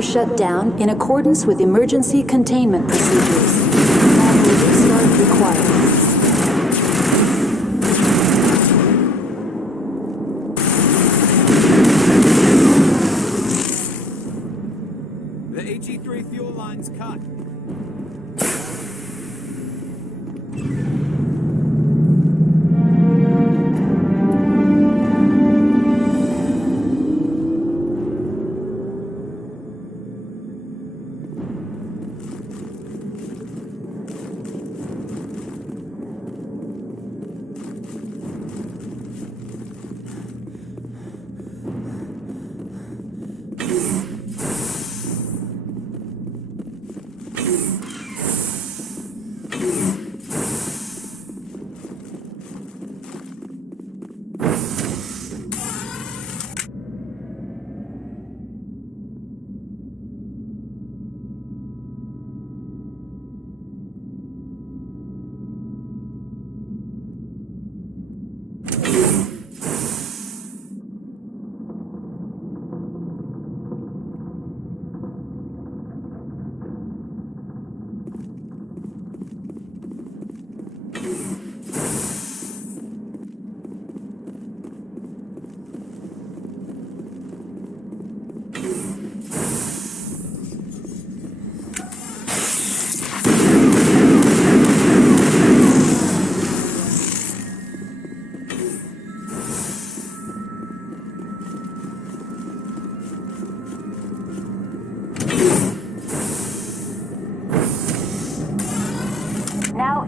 reactor shut down in accordance with emergency containment procedures. Manual restart required. The HE3 fuel line's cut.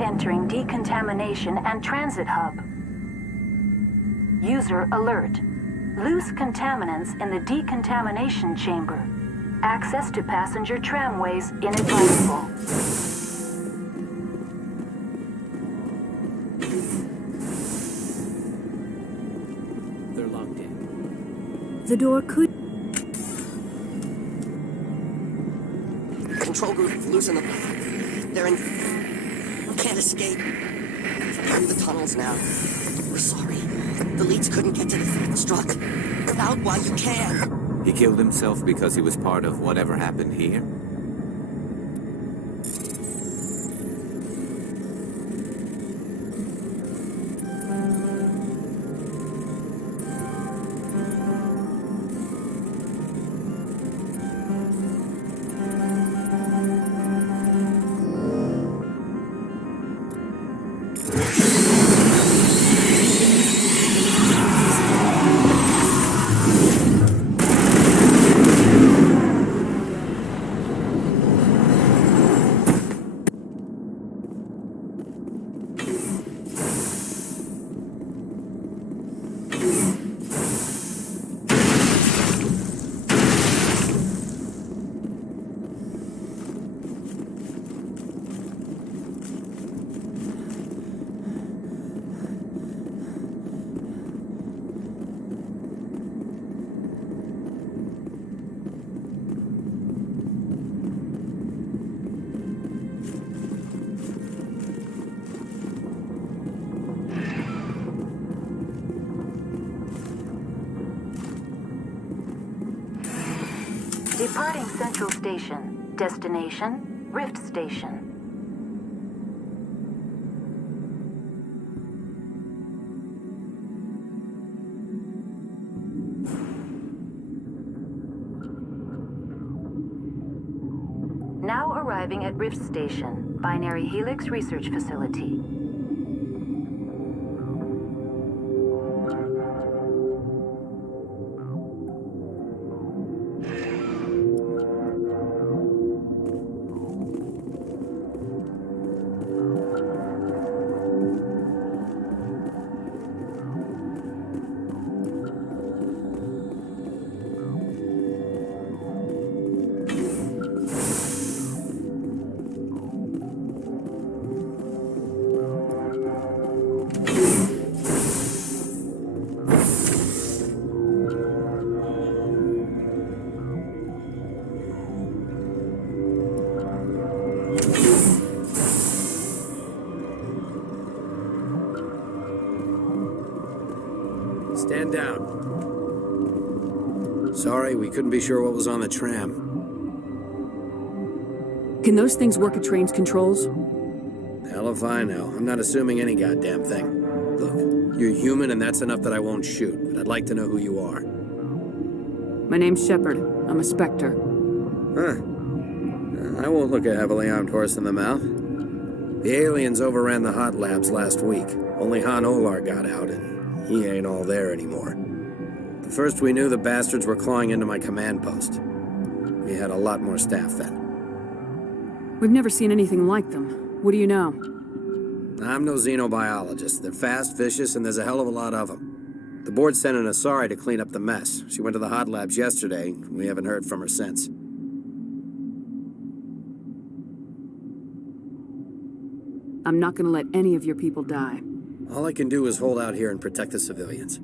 Entering decontamination and transit hub. User alert. Loose contaminants in the decontamination chamber. Access to passenger tramways inadvisable. They're locked in. The door could... Control group, loosen them. They're in... Can't escape. Through the tunnels now. We're sorry. The leads couldn't get to the struck. Out while you can. He killed himself because he was part of whatever happened here? Departing Central Station. Destination, Rift Station. Now arriving at Rift Station, Binary Helix Research Facility. Stand down. Sorry, we couldn't be sure what was on the tram. Can those things work at train's controls? Hell if I know. I'm not assuming any goddamn thing. Look, you're human and that's enough that I won't shoot, but I'd like to know who you are. My name's Shepard. I'm a Spectre. Huh. I won't look a heavily armed horse in the mouth. The aliens overran the hot labs last week. Only Han Olar got out, and he ain't all there anymore. The first we knew, the bastards were clawing into my command post. We had a lot more staff then. We've never seen anything like them. What do you know? I'm no xenobiologist. They're fast, vicious, and there's a hell of a lot of them. The board sent an Asari to clean up the mess. She went to the hot labs yesterday. We haven't heard from her since. I'm not gonna let any of your people die. All I can do is hold out here and protect the civilians.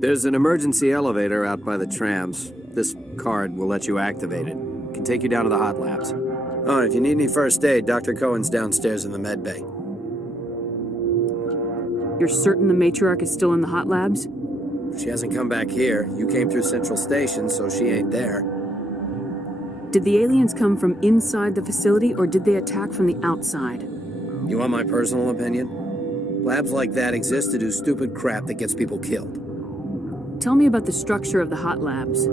There's an emergency elevator out by the trams. This card will let you activate it. It can take you down to the hot labs. Oh, and if you need any first aid, Dr. Cohen's downstairs in the med bay. You're certain the matriarch is still in the hot labs? She hasn't come back here. You came through Central Station, so she ain't there. Did the aliens come from inside the facility, or did they attack from the outside? You want my personal opinion? Labs like that exist to do stupid crap that gets people killed. Tell me about the structure of the hot labs.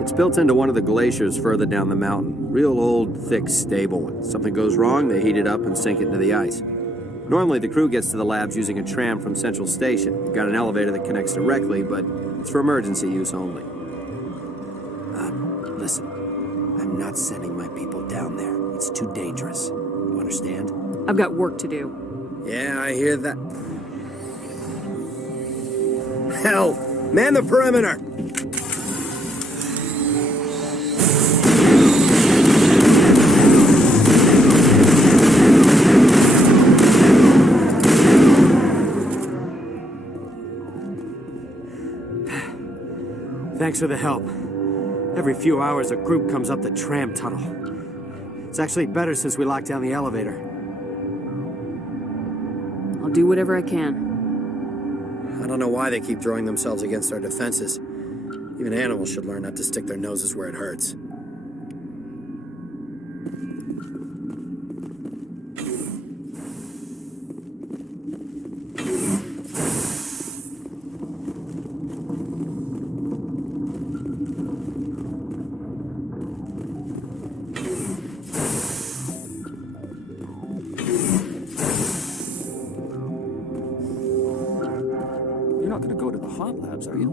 It's built into one of the glaciers further down the mountain. Real old, thick, stable. When something goes wrong, they heat it up and sink it into the ice. Normally, the crew gets to the labs using a tram from Central Station. We've got an elevator that connects directly, but it's for emergency use only. Listen, I'm not sending my people down there. It's too dangerous. You understand? I've got work to do. Yeah, I hear that. Hell! Man the perimeter! Thanks for the help. Every few hours, a group comes up the tram tunnel. It's actually better since we locked down the elevator. I'll do whatever I can. I don't know why they keep throwing themselves against our defenses. Even animals should learn not to stick their noses where it hurts. You're not going to go to the hot labs, are you?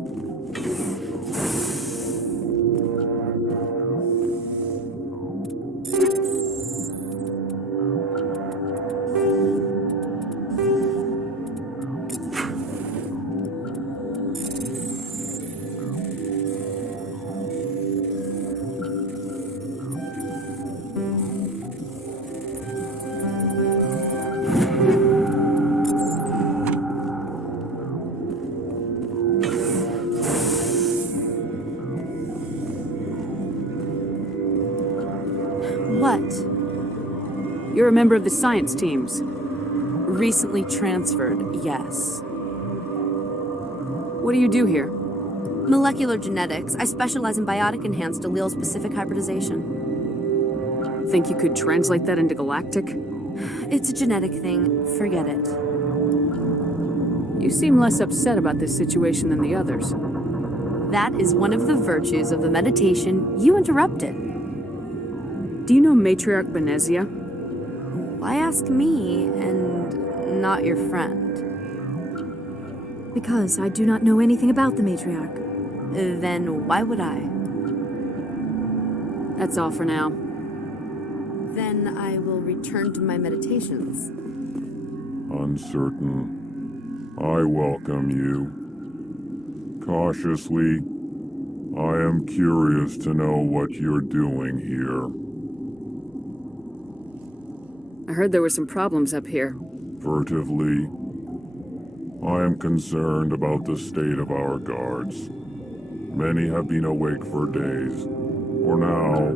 What? You're a member of the science teams. Recently transferred, yes. What do you do here? Molecular genetics. I specialize in biotic-enhanced allele-specific hybridization. Think you could translate that into galactic? It's a genetic thing. Forget it. You seem less upset about this situation than the others. That is one of the virtues of the meditation you interrupted. Do you know Matriarch Benezia? Why ask me and not your friend? Because I do not know anything about the matriarch. Then why would I? That's all for now. Then I will return to my meditations. Uncertain. I welcome you. Cautiously, I am curious to know what you're doing here. I heard there were some problems up here. Furtively, I am concerned about the state of our guards. Many have been awake for days. For now,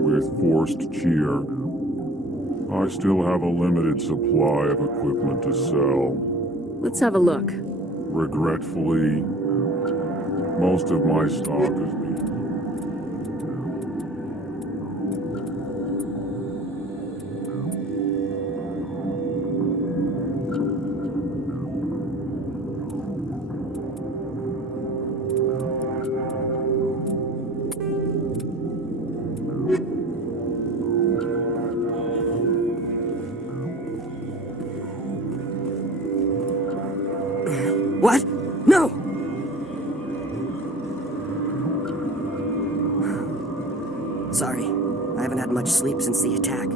with forced cheer, I still have a limited supply of equipment to sell. Let's have a look. Regretfully, most of my stock has been... What? No! Sorry, I haven't had much sleep since the attack.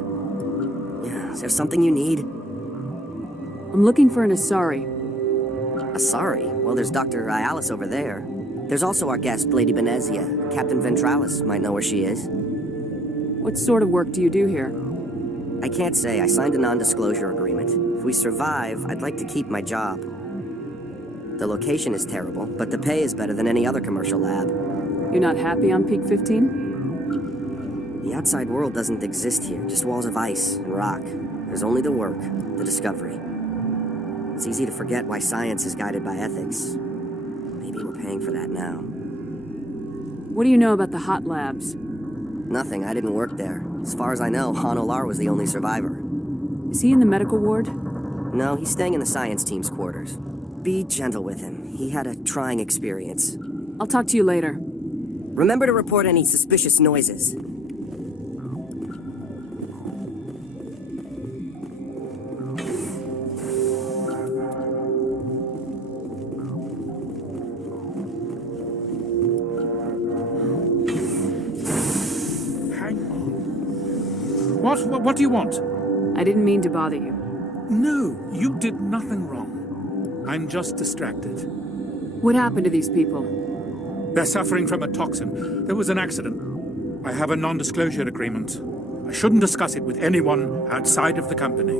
Yeah, is there something you need? I'm looking for an Asari. Asari? Well, there's Dr. Ayalis over there. There's also our guest, Lady Benezia. Captain Ventralis might know where she is. What sort of work do you do here? I can't say. I signed a non-disclosure agreement. If we survive, I'd like to keep my job. The location is terrible, but the pay is better than any other commercial lab. You're not happy on Peak 15? The outside world doesn't exist here, just walls of ice and rock. There's only the work, the discovery. It's easy to forget why science is guided by ethics. Maybe we're paying for that now. What do you know about the hot labs? Nothing, I didn't work there. As far as I know, Han Olar was the only survivor. Is he in the medical ward? No, he's staying in the science team's quarters. Be gentle with him. He had a trying experience. I'll talk to you later. Remember to report any suspicious noises. What do you want? I didn't mean to bother you. No, you did nothing wrong. I'm just distracted. What happened to these people? They're suffering from a toxin. There was an accident. I have a non-disclosure agreement. I shouldn't discuss it with anyone outside of the company.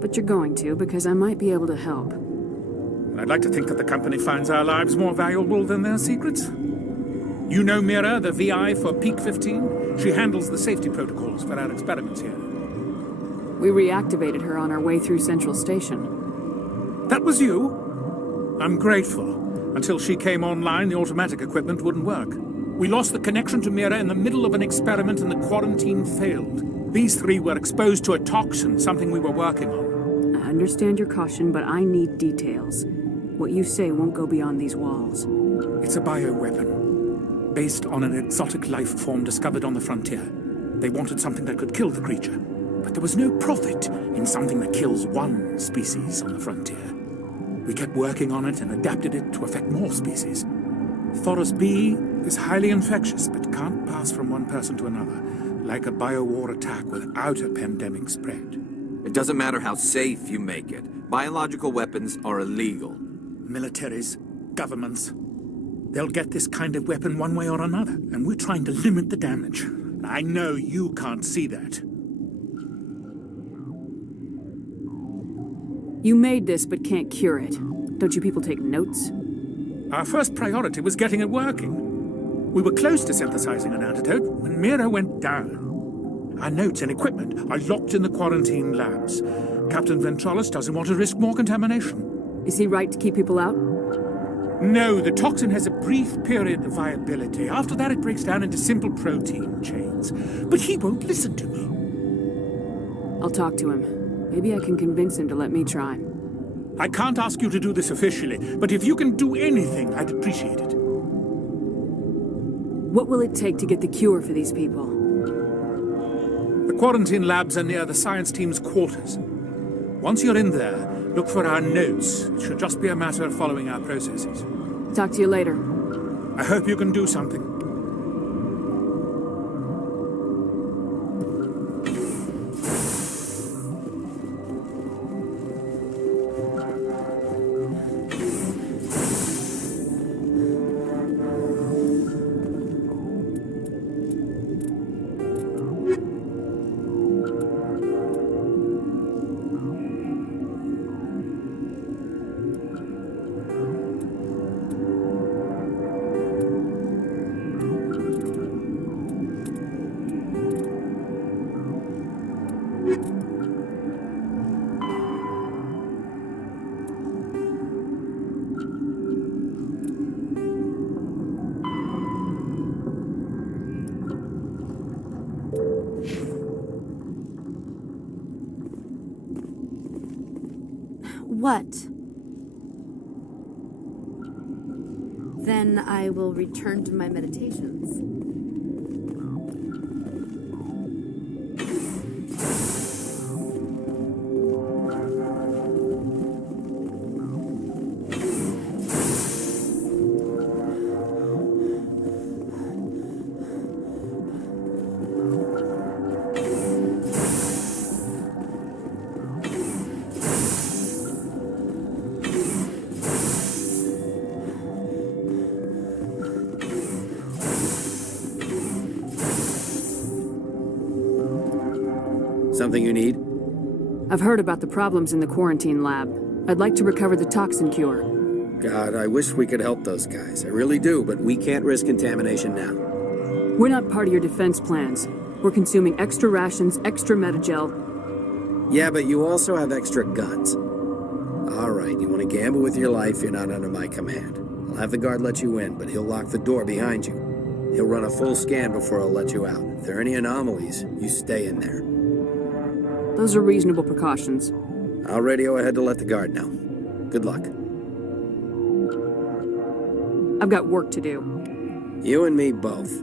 But you're going to, because I might be able to help. And I'd like to think that the company finds our lives more valuable than their secrets. You know Mira, the VI for Peak 15? She handles the safety protocols for our experiments here. We reactivated her on our way through Central Station. That was you? I'm grateful. Until she came online, the automatic equipment wouldn't work. We lost the connection to Mira in the middle of an experiment and the quarantine failed. These three were exposed to a toxin, something we were working on. I understand your caution, but I need details. What you say won't go beyond these walls. It's a bioweapon, based on an exotic life form discovered on the frontier. They wanted something that could kill the creature, but there was no profit in something that kills one species on the frontier. We kept working on it and adapted it to affect more species. Thoros B is highly infectious, but can't pass from one person to another, like a biowar attack without a pandemic spread. It doesn't matter how safe you make it. Biological weapons are illegal. Militaries, governments, they'll get this kind of weapon one way or another, and we're trying to limit the damage. I know you can't see that. You made this, but can't cure it. Don't you people take notes? Our first priority was getting it working. We were close to synthesizing an antidote when Mira went down. Our notes and equipment are locked in the quarantine labs. Captain Ventralis doesn't want to risk more contamination. Is he right to keep people out? No, the toxin has a brief period of viability. After that, it breaks down into simple protein chains. But he won't listen to me. I'll talk to him. Maybe I can convince him to let me try. I can't ask you to do this officially, but if you can do anything, I'd appreciate it. What will it take to get the cure for these people? The quarantine labs are near the science team's quarters. Once you're in there, look for our notes. It should just be a matter of following our processes. Talk to you later. I hope you can do something. What? Then I will return to my meditations. Something you need? I've heard about the problems in the quarantine lab. I'd like to recover the toxin cure. God, I wish we could help those guys. I really do, but we can't risk contamination now. We're not part of your defense plans. We're consuming extra rations, extra metagel. Yeah, but you also have extra guns. All right, you want to gamble with your life, you're not under my command. I'll have the guard let you in, but he'll lock the door behind you. He'll run a full scan before he'll let you out. If there are any anomalies, you stay in there. Those are reasonable precautions. I'll radio ahead to let the guard know. Good luck. I've got work to do. You and me both.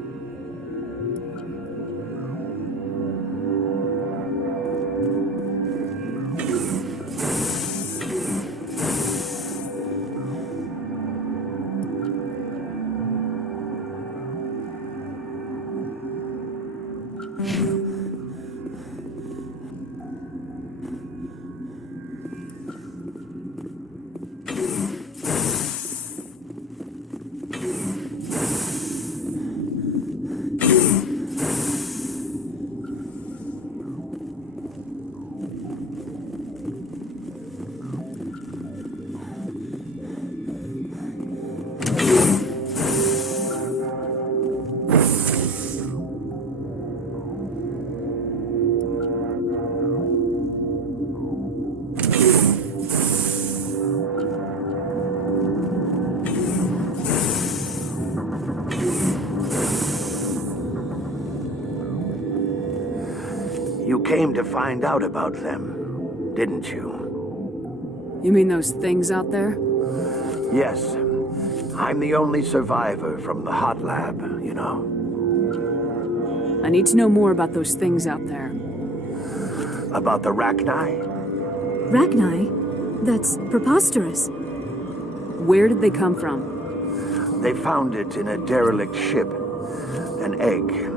You came to find out about them, didn't you? You mean those things out there? Yes. I'm the only survivor from the hot lab, you know. I need to know more about those things out there. About the Rachni? Rachni? That's preposterous. Where did they come from? They found it in a derelict ship. An egg.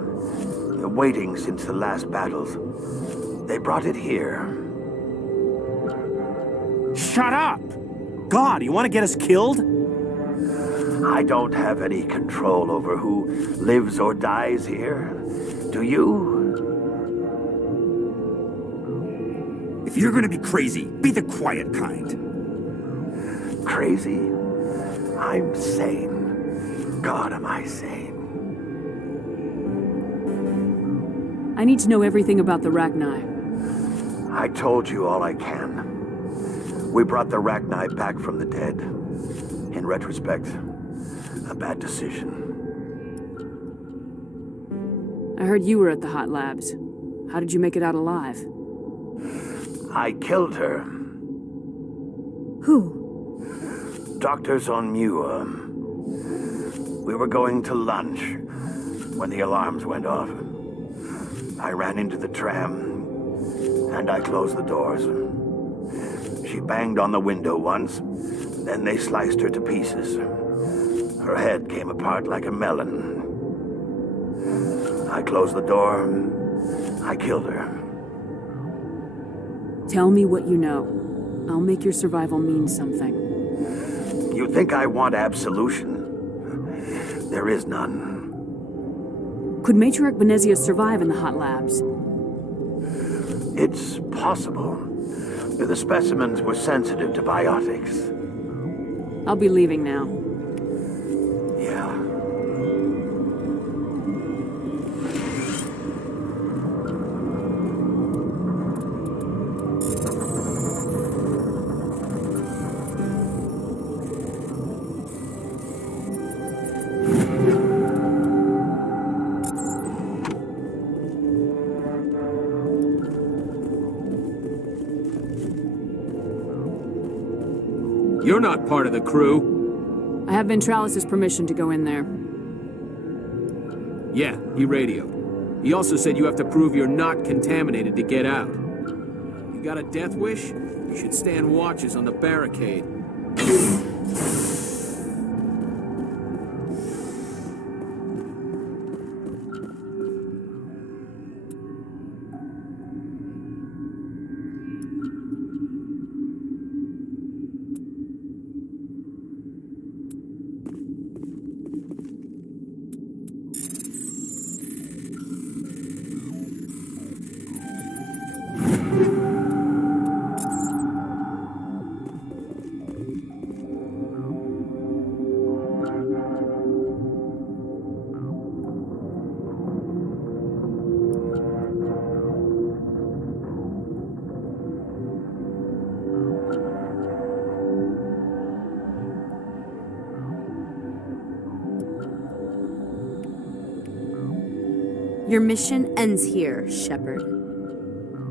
Waiting since the last battles. They brought it here. Shut up! God, you want to get us killed? I don't have any control over who lives or dies here. Do you? If you're gonna be crazy, be the quiet kind. Crazy? I'm sane. God, am I sane. I need to know everything about the Rachni. I told you all I can. We brought the Rachni back from the dead. In retrospect, a bad decision. I heard you were at the hot labs. How did you make it out alive? I killed her. Who? Doctors on Muir. We were going to lunch when the alarms went off. I ran into the tram, and I closed the doors. She banged on the window once, then they sliced her to pieces. Her head came apart like a melon. I closed the door. I killed her. Tell me what you know. I'll make your survival mean something. You think I want absolution? There is none. Could Matriarch Benezia survive in the hot labs? It's possible. The specimens were sensitive to biotics. I'll be leaving now. Yeah. You're not part of the crew. I have Ventralis' permission to go in there. Yeah, he radioed. He also said you have to prove you're not contaminated to get out. You got a death wish? You should stand watches on the barricade. Your mission ends here, Shepard.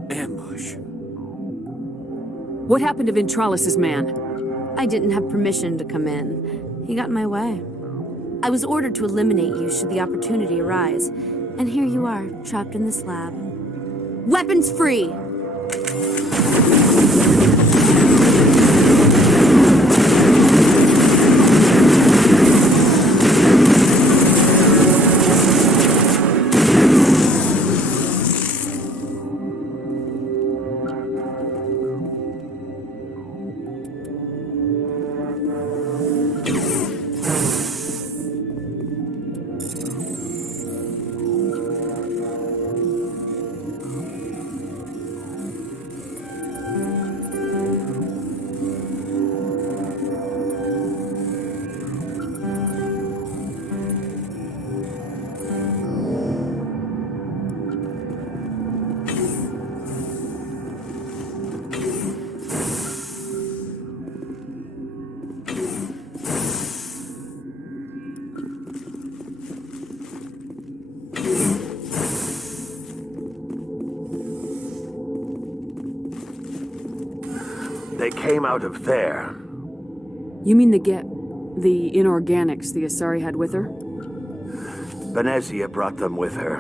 Ambush. What happened to Ventralis's man? I didn't have permission to come in. He got in my way. I was ordered to eliminate you should the opportunity arise. And here you are, trapped in this lab. Weapons free! They came out of there. You mean the inorganics the Asari had with her? Benezia brought them with her.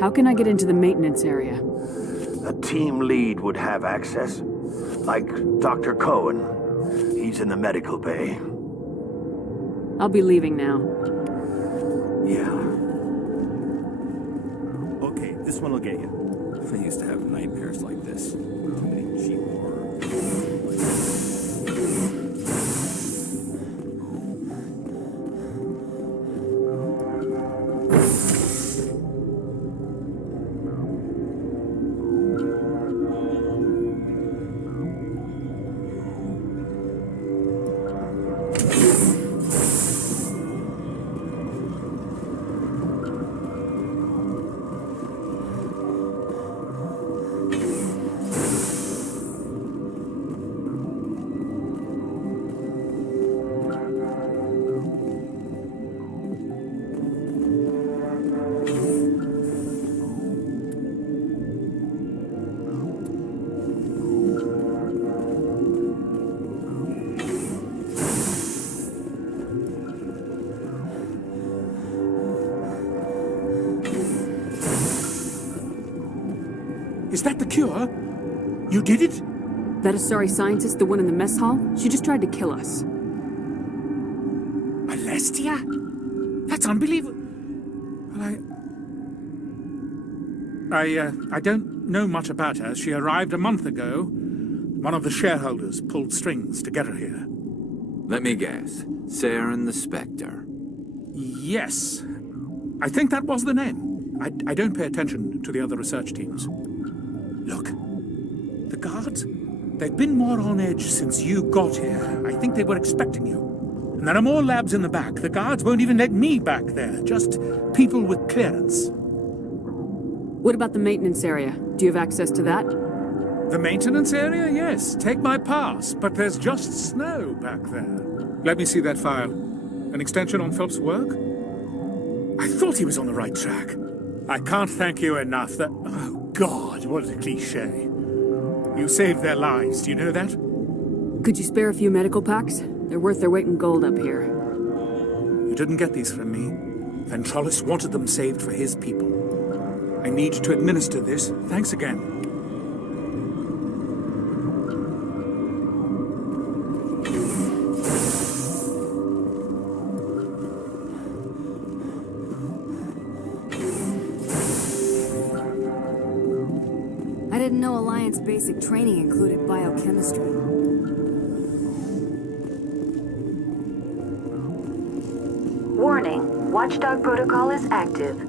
How can I get into the maintenance area? A team lead would have access. Like Dr. Cohen. He's in the medical bay. I'll be leaving now. Yeah. Okay, this one will get you. I used to have nightmares like this. Committing cheap horror. Is that the cure? You did it? That Asari scientist, the one in the mess hall? She just tried to kill us. Alestia? That's unbelievable. Well, I don't know much about her. She arrived a month ago. One of the shareholders pulled strings to get her here. Let me guess. Saren the Spectre. Yes. I think that was the name. I don't pay attention to the other research teams. Look, the guards, they've been more on edge since you got here. I think they were expecting you. And there are more labs in the back. The guards won't even let me back there. Just people with clearance. What about the maintenance area? Do you have access to that? The maintenance area? Yes. Take my pass. But there's just snow back there. Let me see that file. An extension on Phelps' work? I thought he was on the right track. I can't thank you enough that... Oh, God, what a cliché. You saved their lives, do you know that? Could you spare a few medical packs? They're worth their weight in gold up here. You didn't get these from me. Ventralis wanted them saved for his people. I need to administer this. Thanks again. I didn't know Alliance basic training included biochemistry. Warning, Watchdog protocol is active.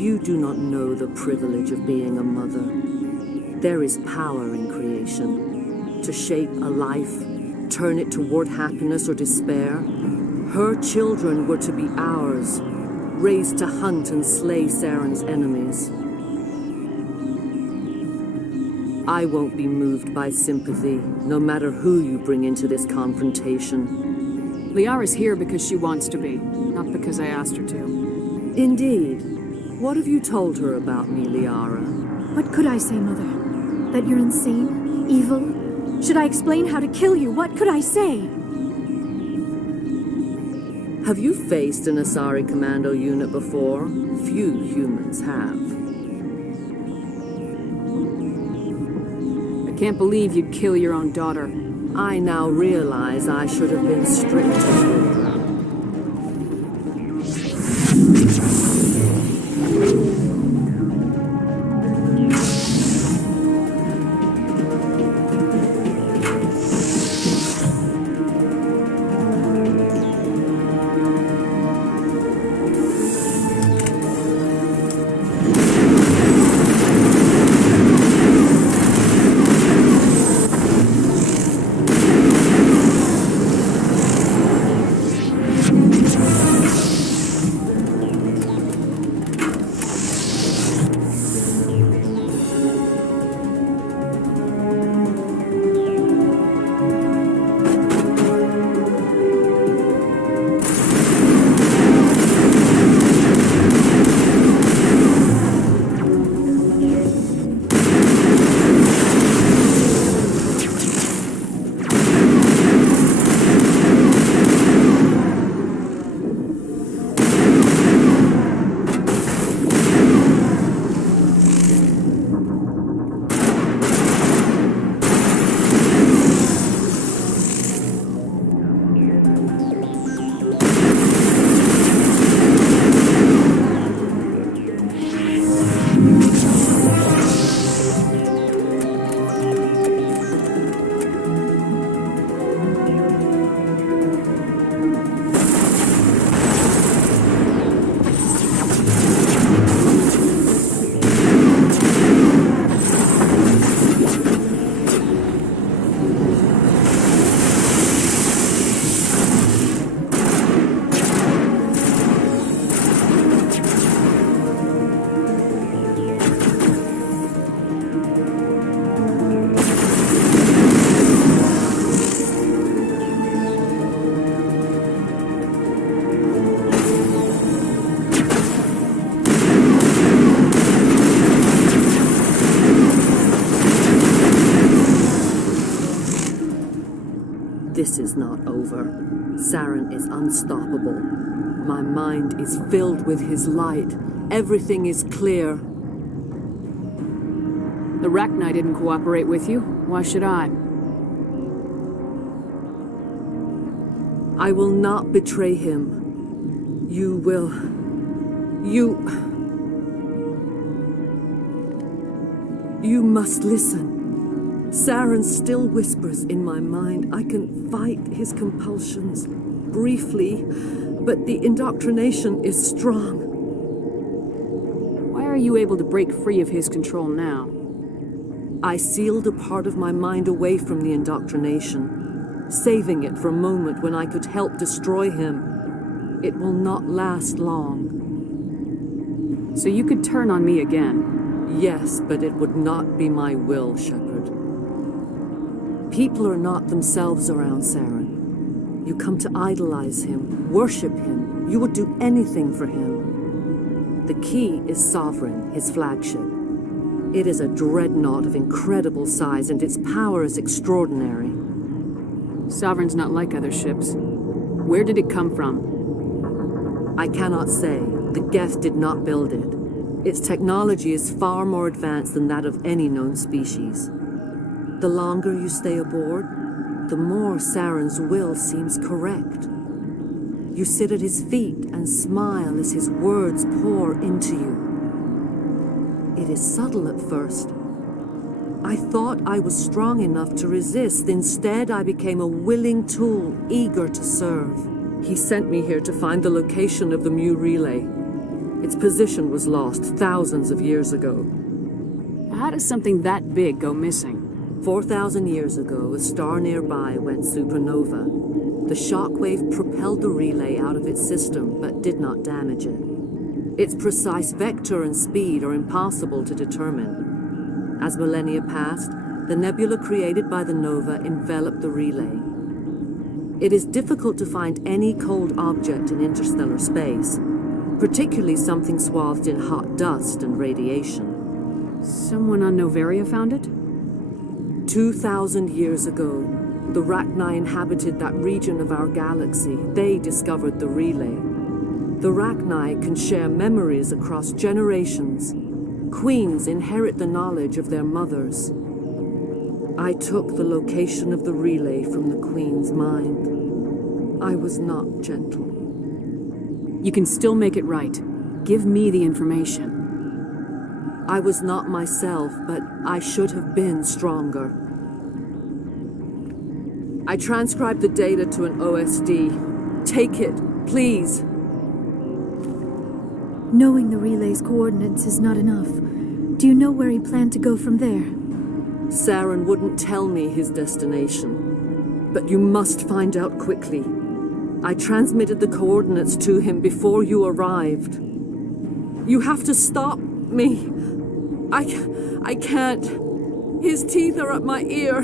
You do not know the privilege of being a mother. There is power in creation. To shape a life, turn it toward happiness or despair. Her children were to be ours, raised to hunt and slay Saren's enemies. I won't be moved by sympathy, no matter who you bring into this confrontation. Liara's here because she wants to be, not because I asked her to. Indeed. What have you told her about me, Liara? What could I say, Mother? That you're insane? Evil? Should I explain how to kill you? What could I say? Have you faced an Asari commando unit before? Few humans have. I can't believe you'd kill your own daughter. I now realize I should have been stricter with her. This is not over. Saren is unstoppable. My mind is filled with his light. Everything is clear. The Rachni didn't cooperate with you. Why should I? I will not betray him. You will. You must listen. Saren still whispers in my mind. I can fight his compulsions, briefly, but the indoctrination is strong. Why are you able to break free of his control now? I sealed a part of my mind away from the indoctrination, saving it for a moment when I could help destroy him. It will not last long. So you could turn on me again? Yes, but it would not be my will, Shepard. People are not themselves around Saren. You come to idolize him, worship him. You would do anything for him. The key is Sovereign, his flagship. It is a dreadnought of incredible size, and its power is extraordinary. Sovereign's not like other ships. Where did it come from? I cannot say. The Geth did not build it. Its technology is far more advanced than that of any known species. The longer you stay aboard, the more Saren's will seems correct. You sit at his feet and smile as his words pour into you. It is subtle at first. I thought I was strong enough to resist. Instead, I became a willing tool, eager to serve. He sent me here to find the location of the Mu relay. Its position was lost thousands of years ago. How does something that big go missing? 4,000 years ago, a star nearby went supernova. The shockwave propelled the relay out of its system, but did not damage it. Its precise vector and speed are impossible to determine. As millennia passed, the nebula created by the nova enveloped the relay. It is difficult to find any cold object in interstellar space, particularly something swathed in hot dust and radiation. Someone on Noveria found it? 2,000 years ago, the Rachni inhabited that region of our galaxy. They discovered the relay. The Rachni can share memories across generations. Queens inherit the knowledge of their mothers. I took the location of the relay from the Queen's mind. I was not gentle. You can still make it right. Give me the information. I was not myself, but I should have been stronger. I transcribed the data to an OSD. Take it, please. Knowing the relay's coordinates is not enough. Do you know where he planned to go from there? Saren wouldn't tell me his destination. But you must find out quickly. I transmitted the coordinates to him before you arrived. You have to stop me. I can't. His teeth are at my ear.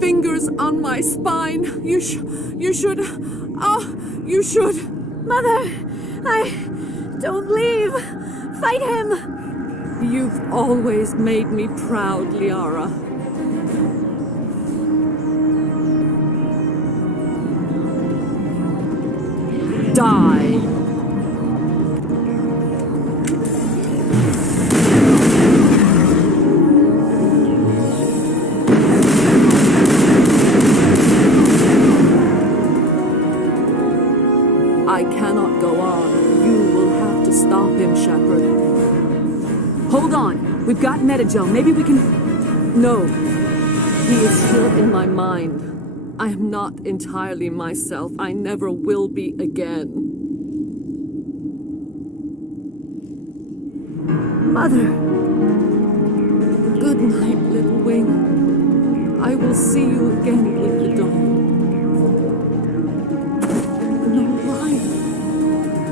Fingers on my spine. You should. You should. Mother, don't leave. Fight him. You've always made me proud, Liara. Die. I cannot go on. You will have to stop him, Shepard. Hold on. We've got Metagel. Maybe we can... No. He is still in my mind. I am not entirely myself. I never will be again. Mother. Good night, little wing. I will see you again with the dawn. No, why?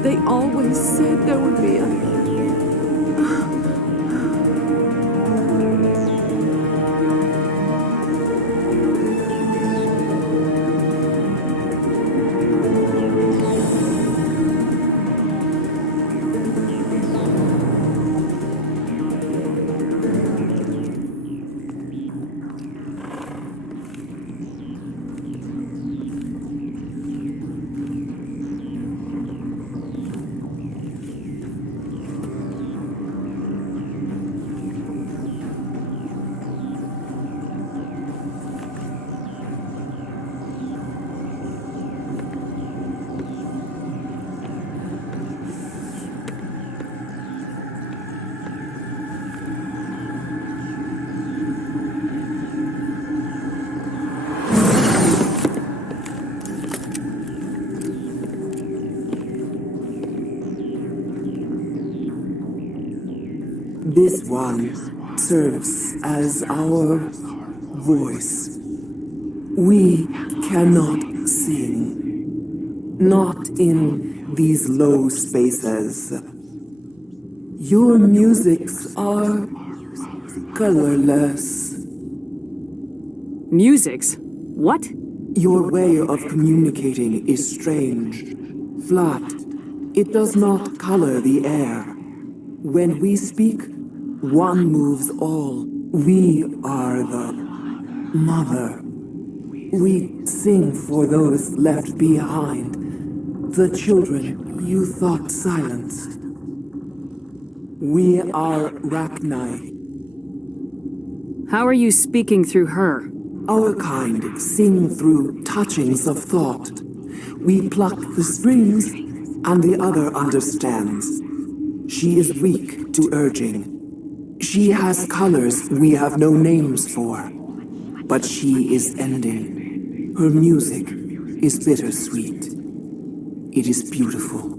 They always said there would be a... This one serves as our voice. We cannot sing. Not in these low spaces. Your musics are colorless. Musics? What? Your way of communicating is strange. Flat. It does not color the air. When we speak, one moves all. We are the mother. We sing for those left behind, the children you thought silenced. We are Rachni. How are you speaking through her? Our kind sing through touchings of thought. We pluck the strings, and the other understands. She is weak to urging. She has colors we have no names for. But she is ending. Her music is bittersweet. It is beautiful.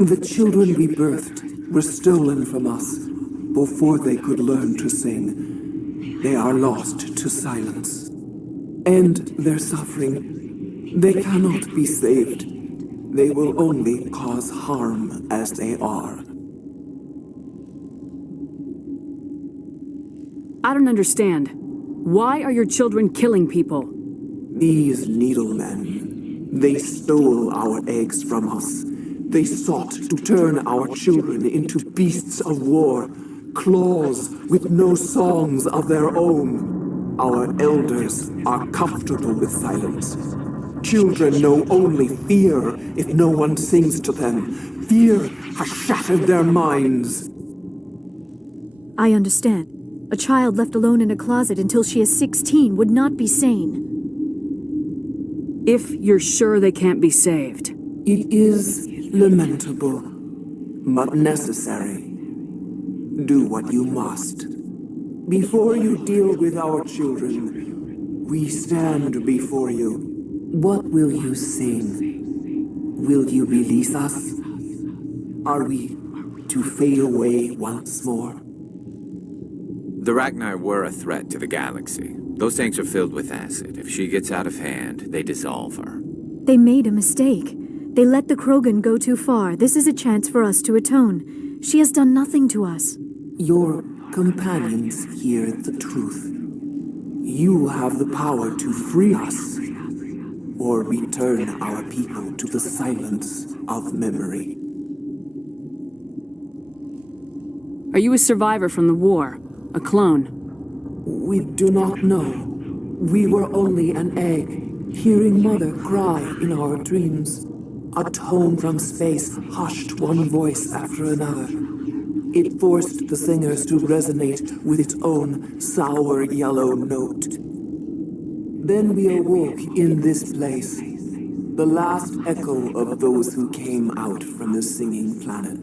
The children we birthed were stolen from us before they could learn to sing. They are lost to silence. And their suffering, they cannot be saved. They will only cause harm as they are. I don't understand. Why are your children killing people? These needlemen, they stole our eggs from us. They sought to turn our children into beasts of war, claws with no songs of their own. Our elders are comfortable with silence. Children know only fear if no one sings to them. Fear has shattered their minds. I understand. A child left alone in a closet until she is 16 would not be sane. If you're sure they can't be saved. It is lamentable, but necessary. Do what you must. Before you deal with our children, we stand before you. What will you sing? Will you release us? Are we to fade away once more? The Ragnar were a threat to the galaxy. Those tanks are filled with acid. If she gets out of hand, they dissolve her. They made a mistake. They let the Krogan go too far. This is a chance for us to atone. She has done nothing to us. Your companions hear the truth. You have the power to free us, or return our people to the silence of memory. Are you a survivor from the war? A clone? We do not know. We were only an egg, hearing Mother cry in our dreams. A tone from space hushed one voice after another. It forced the singers to resonate with its own sour yellow note. Then we awoke in this place, the last echo of those who came out from the singing planet.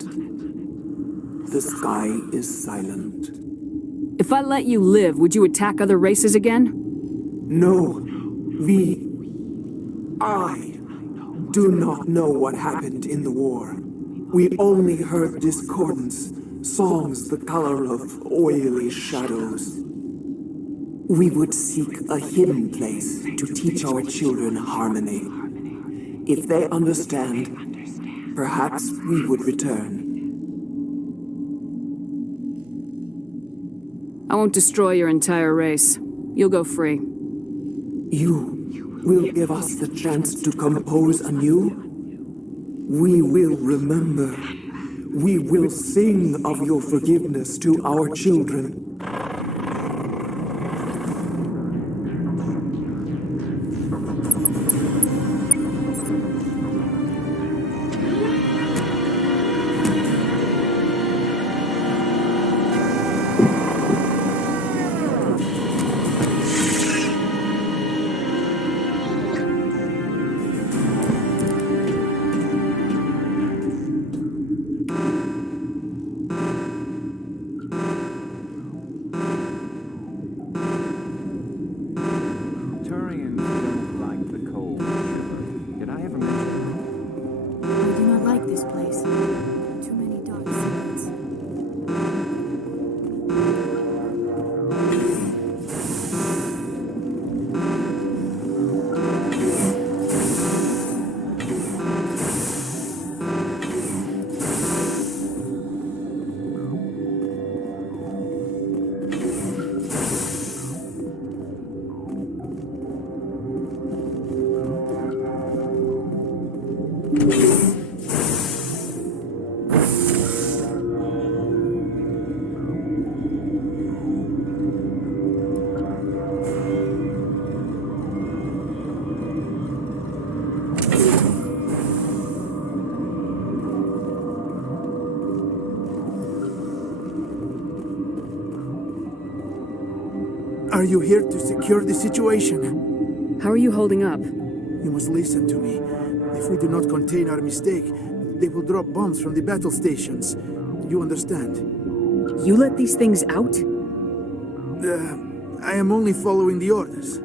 The sky is silent. If I let you live, would you attack other races again? No. I do not know what happened in the war. We only heard discordance, songs the color of oily shadows. We would seek a hidden place to teach our children harmony. If they understand, perhaps we would return. I won't destroy your entire race. You'll go free. You will give us the chance to compose anew? We will remember. We will sing of your forgiveness to our children. Are you here to secure the situation? How are you holding up? You must listen to me. If we do not contain our mistake, they will drop bombs from the battle stations. You understand? You let these things out? I am only following the orders.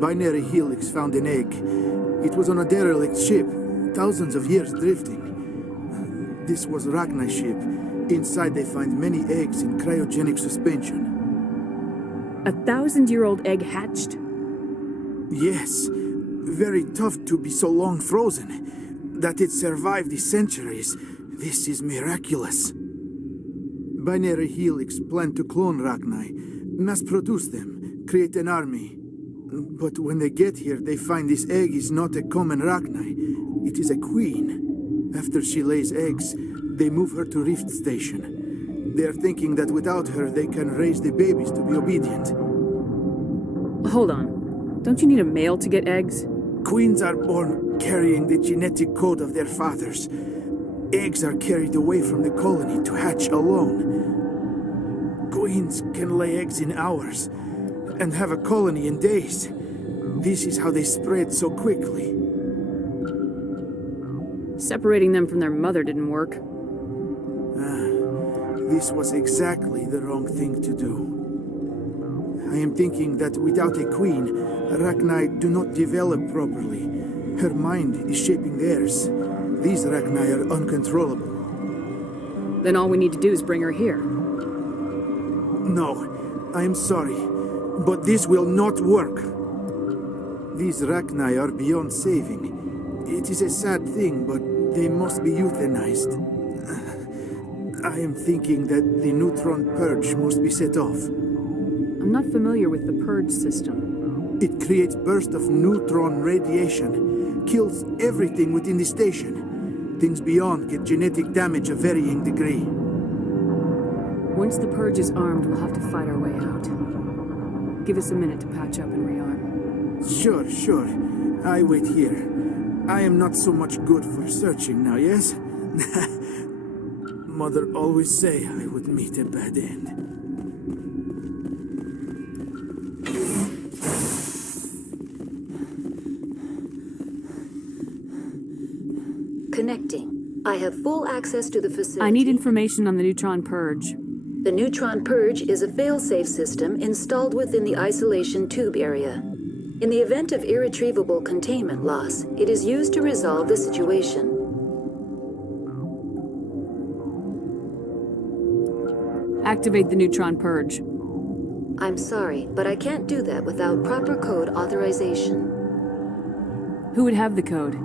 Binary Helix found an egg. It was on a derelict ship, thousands of years drifting. This was Ragnar's ship. Inside they find many eggs in cryogenic suspension. 1,000-year-old egg hatched? Yes. Very tough to be so long frozen. That it survived the centuries. This is miraculous. Binary Helix plan to clone Ragnar, mass produce them, create an army. But when they get here, they find this egg is not a common Ragnar. It is a queen. After she lays eggs, they move her to Rift Station. They are thinking that without her, they can raise the babies to be obedient. Hold on. Don't you need a male to get eggs? Queens are born carrying the genetic code of their fathers. Eggs are carried away from the colony to hatch alone. Queens can lay eggs in hours and have a colony in days. This is how they spread so quickly. Separating them from their mother didn't work. This was exactly the wrong thing to do. I am thinking that without a queen, Ragnar do not develop properly. Her mind is shaping theirs. These Ragnar are uncontrollable. Then all we need to do is bring her here. No, I am sorry, but this will not work. These Ragnar are beyond saving. It is a sad thing, but they must be euthanized. I am thinking that the neutron purge must be set off. I'm not familiar with the purge system. It creates bursts of neutron radiation, kills everything within the station. Things beyond get genetic damage of varying degree. Once the purge is armed, we'll have to fight our way out. Give us a minute to patch up and rearm. Sure. I wait here. I am not so much good for searching now, yes? Mother always say I would meet a bad end. Connecting. I have full access to the facility. I need information on the neutron purge. The neutron purge is a fail-safe system installed within the isolation tube area. In the event of irretrievable containment loss, it is used to resolve the situation. Activate the neutron purge. I'm sorry, but I can't do that without proper code authorization. Who would have the code?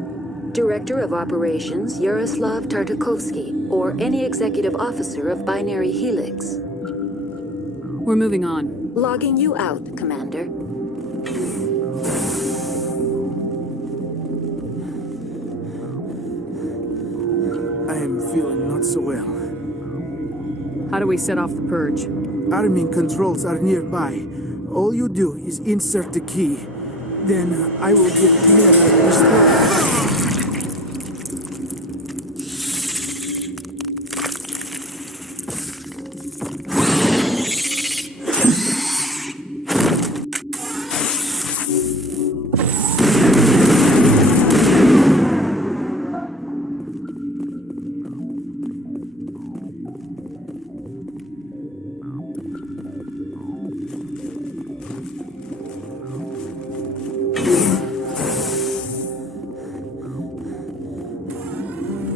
Director of Operations Yaroslav Tartakovsky, or any executive officer of Binary Helix. We're moving on. Logging you out, Commander. I am feeling not so well. How do we set off the purge? Arming controls are nearby. All you do is insert the key. Then I will give Clara the restore.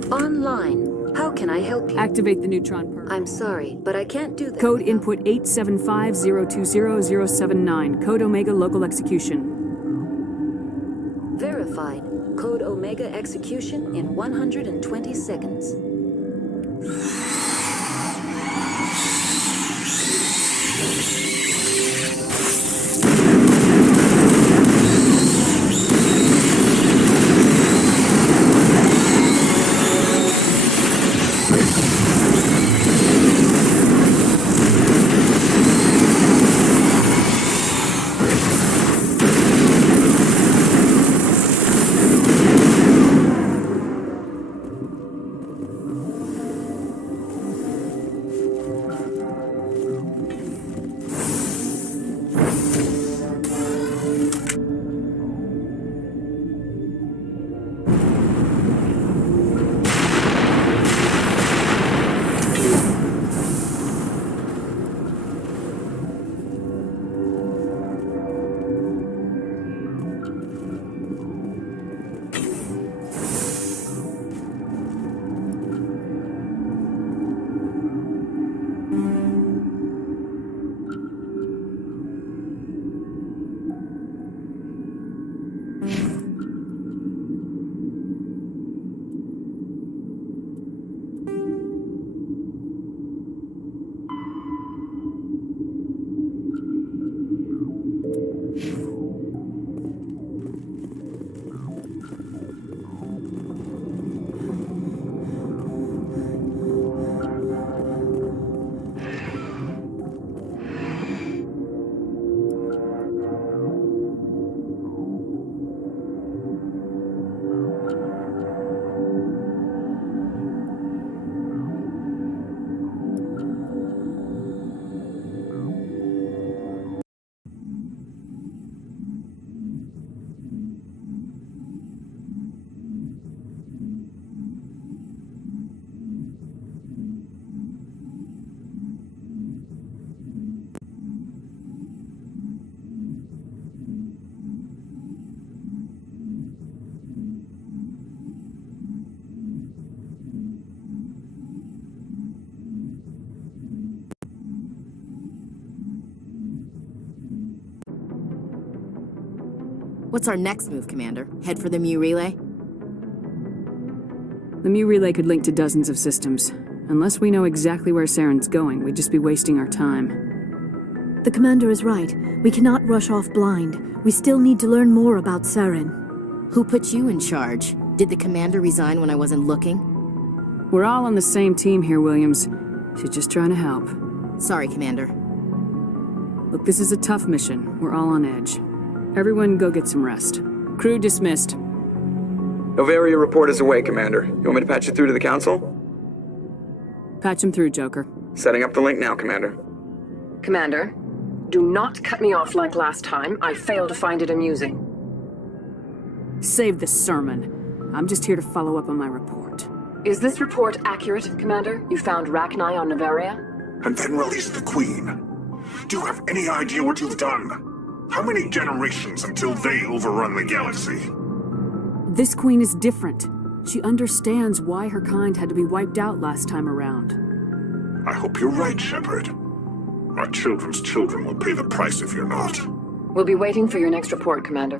Online. How can I help you? Activate the neutron purge. I'm sorry, but I can't do that. Code input 875020079. Code Omega local execution. Verified. Code Omega execution in 120 seconds. What's our next move, Commander? Head for the Mu relay? The Mu relay could link to dozens of systems. Unless we know exactly where Saren's going, we'd just be wasting our time. The Commander is right. We cannot rush off blind. We still need to learn more about Saren. Who put you in charge? Did the Commander resign when I wasn't looking? We're all on the same team here, Williams. She's just trying to help. Sorry, Commander. Look, this is a tough mission. We're all on edge. Everyone go get some rest. Crew dismissed. Novaria report is away, Commander. You want me to patch it through to the Council? Patch him through, Joker. Setting up the link now, Commander. Commander, do not cut me off like last time. I fail to find it amusing. Save the sermon. I'm just here to follow up on my report. Is this report accurate, Commander? You found Rachni on Novaria? And then released the Queen. Do you have any idea what you've done? How many generations until they overrun the galaxy? This Queen is different. She understands why her kind had to be wiped out last time around. I hope you're right, Shepard. Our children's children will pay the price if you're not. We'll be waiting for your next report, Commander.